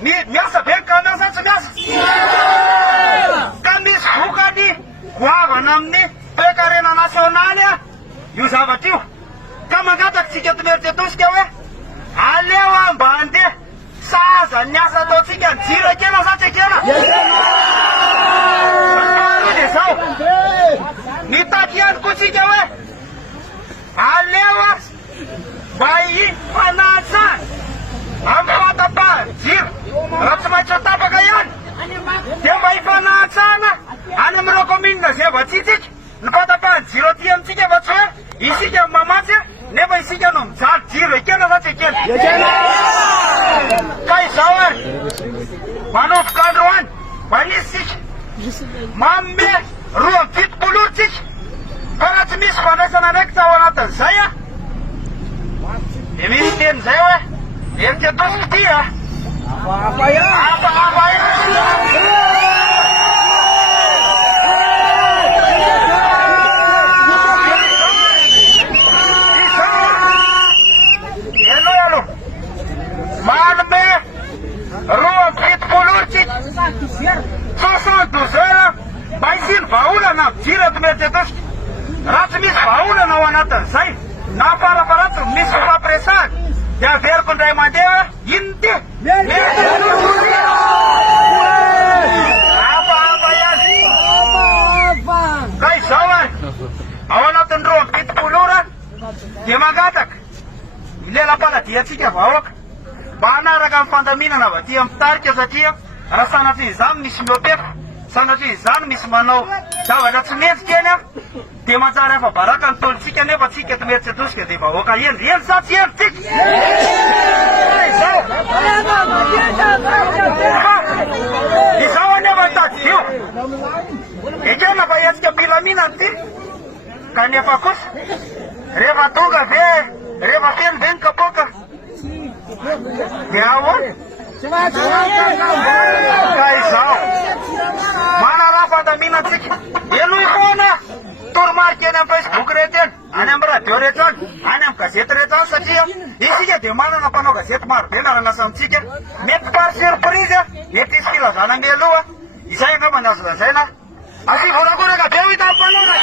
Ni miasa beka na sa sagas. Kami suka di kuava namni pekarena nasionalia. Yusava tiu. Kama gata tsiket mertetus kewe. Alewa bande. Saza nyasa to tsikan tsira kena sa tsikena. Ni takian kuci kewe. Alewa bayi panasan. Apa apa jir. Ratsmai cerita bagayan. Dia bayi panasan. Ane merekomenda siapa cici. Nampak apa jiro tiam cici baca. Isi ke mama sih. Neba isi ke nom. Saat jiro kena saja kena. Kai sawar. Manuf kaduan. Bayi sih. Mambe ruang fit pulucik. Kalau semis panasan anak tawaratan saya. Demikian saya. Yang jatuh dia. Apa ya? Apa ya? Manme ruang fit pulucik. Sosok tu saya. Baisin baula na jirat mercedes. Ratmis baula na wanatan saya. Na para tu mis papresan. Ya biar pendai madea inti. Apa ya? Kai sawar. Awanatan ruang fit puluran. Dia magatak. Ilela pala dia cika bawak. Bana ragam pandamina na ba? Tiam tarke sa tiam. Rasana ti zam mismopep. Sana ti zam mismano. Dawa da tsmet kena. Dia macam apa? Barakan tol cika ne ba cika tu mercedes ke tiba. Oka yen sa tiam cik. Di sawan ne ba tak tiu. Eja na ba yas ke bilamin nanti. Kanya fokus. Reva toga be. Reva fen ben kapoka. Gawon? Kaisau. Mana rafa da mina cik. Elu ikona. Turmar kena Facebook reten. Anam berat teoretan. Anam kaset retan saja. Isi ke mana na pano kaset mar. Benar na sam cik. Net parcel periza. Net istilah sana belua. Isai ke mana sudah saya na. Asih orang-orang ka dewi tak pano na.